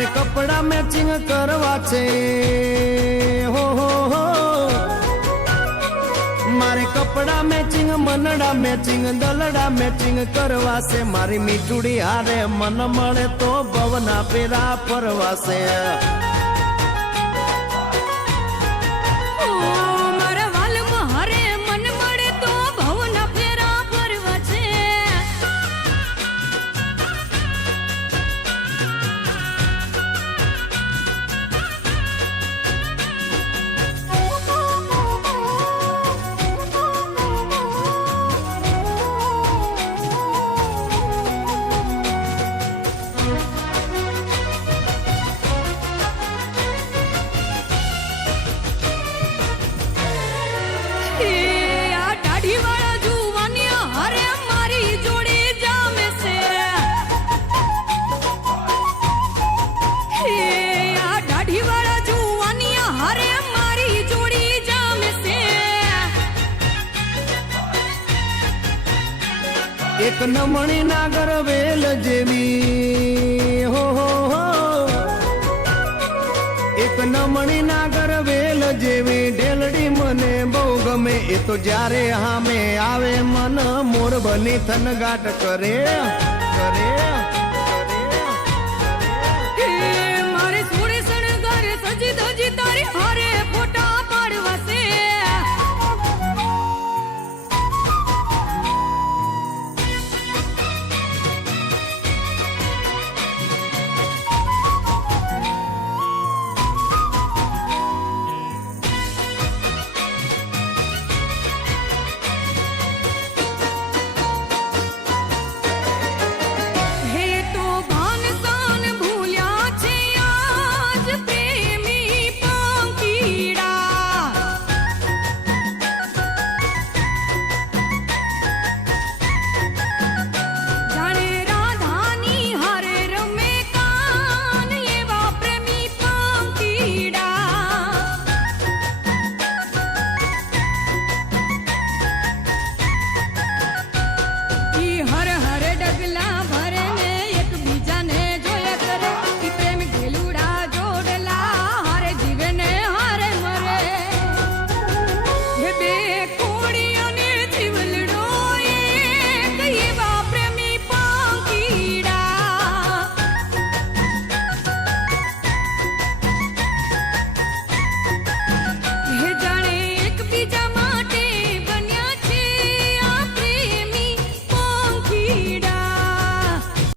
મારે કપડા મેચિંગ કરવા છે હો મારે કપડા મેચિંગ મનડા મેચિંગ દલડા મેચિંગ કરવા છે મારી મીઠુડી હારે મન મળે તો ભવના પેરા ફરવા છે એક નમણી નાગર વેલ જેવી હો એક નમણી નાગર વેલ જેવી ઢેલડી મને બહુ ગમે એ તો જ્યારે હામે આવે મન મોર બની થનગાટ કરે